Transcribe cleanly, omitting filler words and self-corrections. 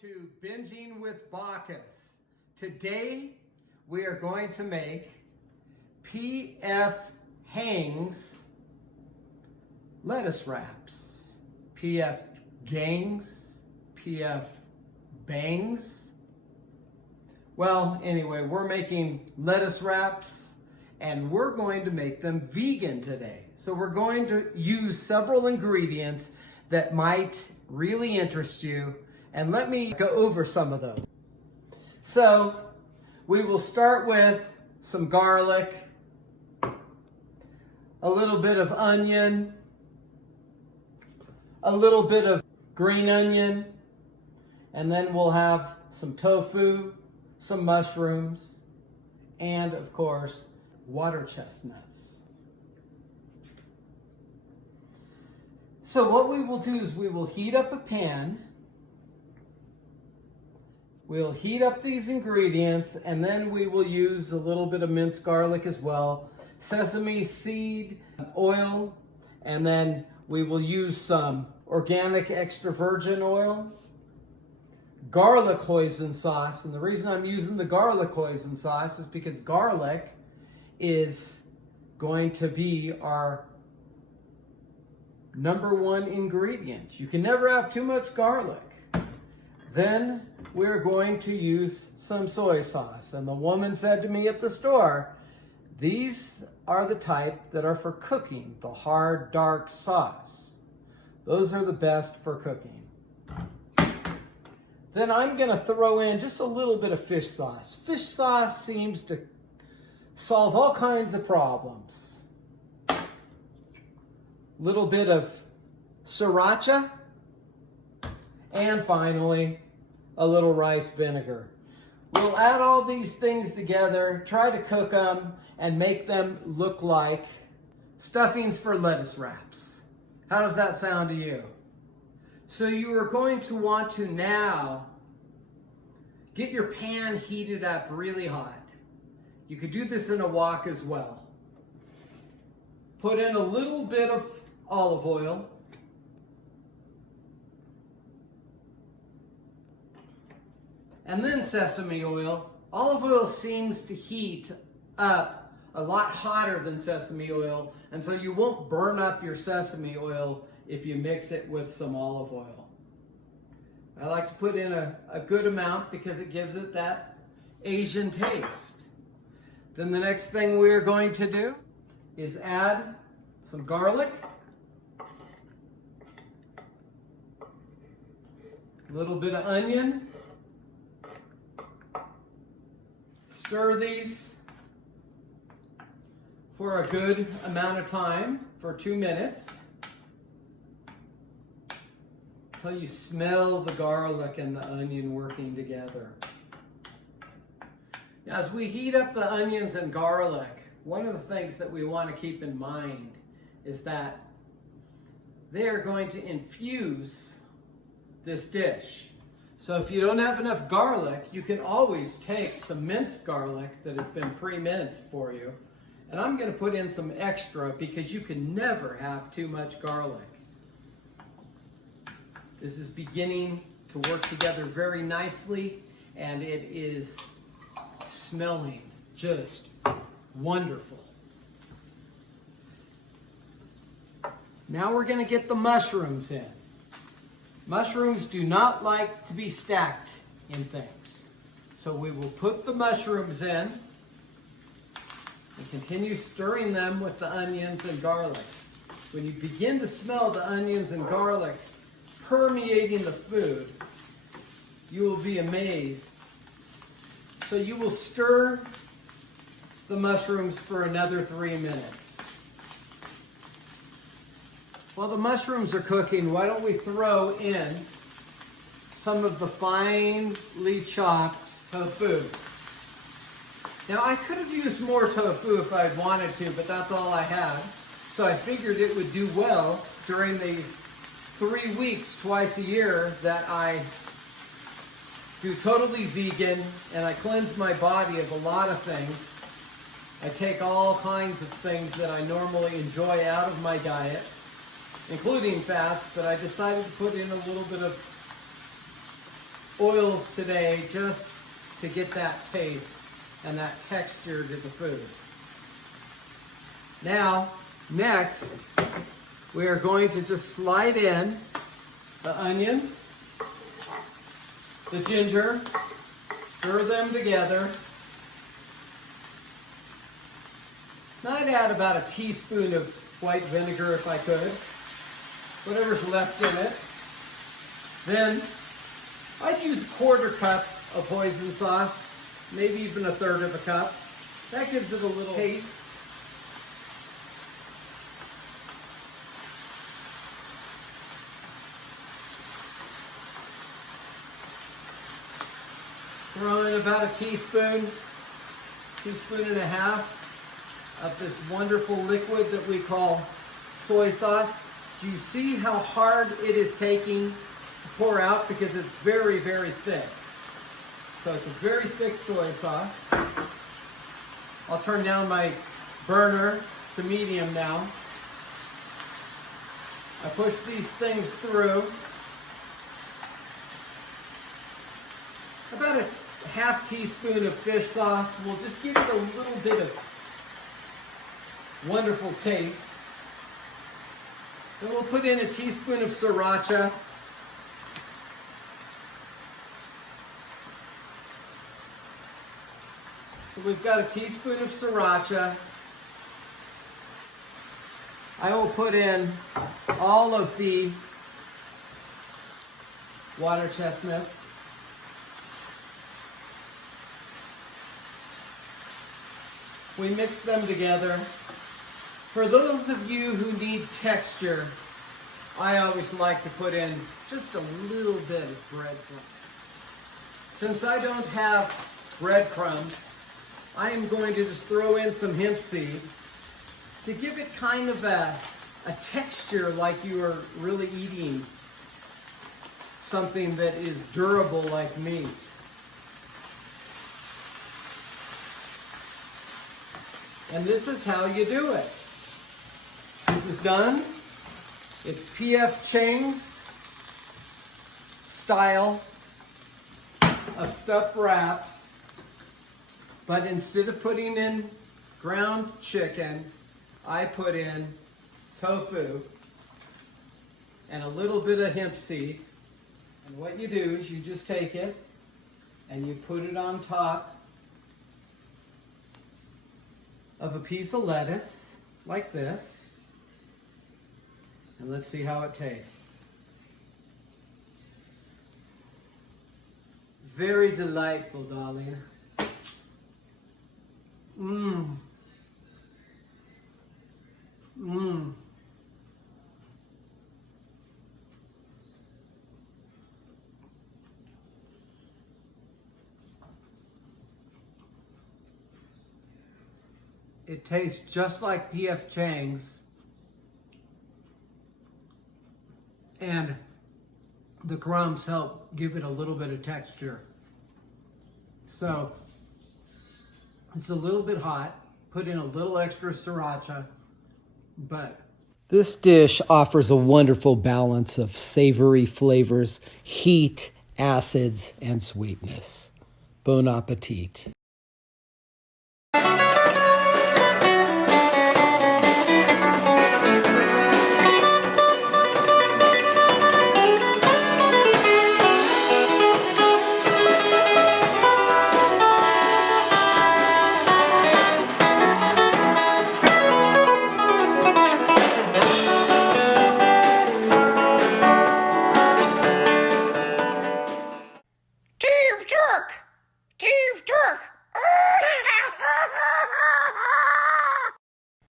to Binging with Bacchus. Today we are going to make PF Chang's lettuce wraps. PF Gangs, PF Bangs. Well, anyway, we're making lettuce wraps and we're going to make them vegan today. So we're going to use several ingredients that might really interest you, and let me go over some of them. So we will start with some garlic, a little bit of onion, a little bit of green onion, and then we'll have some tofu, some mushrooms, and of course, water chestnuts. So what we will do is we will heat up a pan. We'll heat up these ingredients, and then we will use a little bit of minced garlic as well, sesame seed oil, and then we will use some organic extra virgin oil, garlic hoisin sauce. And the reason I'm using the garlic hoisin sauce is because garlic is going to be our #1 ingredient. You can never have too much garlic. Then we're going to use some soy sauce. And the woman said to me at the store, these are the type that are for cooking, the hard, dark sauce. Those are the best for cooking. Then I'm going to throw in just a little bit of fish sauce. Fish sauce seems to solve all kinds of problems. Little bit of sriracha, and finally a little rice vinegar. We'll add all these things together, try to cook them, and make them look like stuffings for lettuce wraps. How does that sound to you? So you are going to want to now get your pan heated up really hot. You could do this in a wok as well. Put in a little bit of olive oil. And then sesame oil. Olive oil seems to heat up a lot hotter than sesame oil, and so you won't burn up your sesame oil if you mix it with some olive oil. I like to put in a good amount because it gives it that Asian taste. Then the next thing we're going to do is add some garlic, a little bit of onion. Stir these for a good amount of time, for 2 minutes, until you smell the garlic and the onion working together. Now, as we heat up the onions and garlic, one of the things that we want to keep in mind is that they are going to infuse this dish. So if you don't have enough garlic, you can always take some minced garlic that has been pre-minced for you. And I'm going to put in some extra because you can never have too much garlic. This is beginning to work together very nicely, and it is smelling just wonderful. Now we're going to get the mushrooms in. Mushrooms do not like to be stacked in things. So we will put the mushrooms in and continue stirring them with the onions and garlic. When you begin to smell the onions and garlic permeating the food, you will be amazed. So you will stir the mushrooms for another 3 minutes. While the mushrooms are cooking, why don't we throw in some of the finely chopped tofu. Now, I could have used more tofu if I'd wanted to, but that's all I had. So I figured it would do well during these 3 weeks, twice a year, that I do totally vegan and I cleanse my body of a lot of things. I take all kinds of things that I normally enjoy out of my diet, including fats, but I decided to put in a little bit of oils today just to get that taste and that texture to the food. Now, next, we are going to just slide in the onions, the ginger, stir them together. I'd add about a teaspoon of white vinegar if I could, whatever's left in it. Then I'd use a quarter cup of hoisin sauce, maybe even a third of a cup. That gives it a little taste. Throw in about a teaspoon and a half of this wonderful liquid that we call soy sauce. Do you see how hard it is taking to pour out? Because it's very, very thick. So it's a very thick soy sauce. I'll turn down my burner to medium now. I push these things through. About a half teaspoon of fish sauce will just give it a little bit of wonderful taste. Then we'll put in a teaspoon of sriracha. So we've got a teaspoon of sriracha. I will put in all of the water chestnuts. We mix them together. For those of you who need texture, I always like to put in just a little bit of breadcrumbs. Since I don't have breadcrumbs, I am going to just throw in some hemp seed to give it kind of a texture like you are really eating something that is durable like meat. And this is how you do it. This is done. It's PF Chang's style of stuffed wraps. But instead of putting in ground chicken, I put in tofu and a little bit of hemp seed. And what you do is you just take it and you put it on top of a piece of lettuce, like this. And let's see how it tastes. Very delightful, darling. Mmm. Mmm. It tastes just like PF Chang's, and the crumbs help give it a little bit of texture. So it's a little bit hot. Put in a little extra sriracha, but this dish offers a wonderful balance of savory flavors, heat, acids, and sweetness. Bon appetit.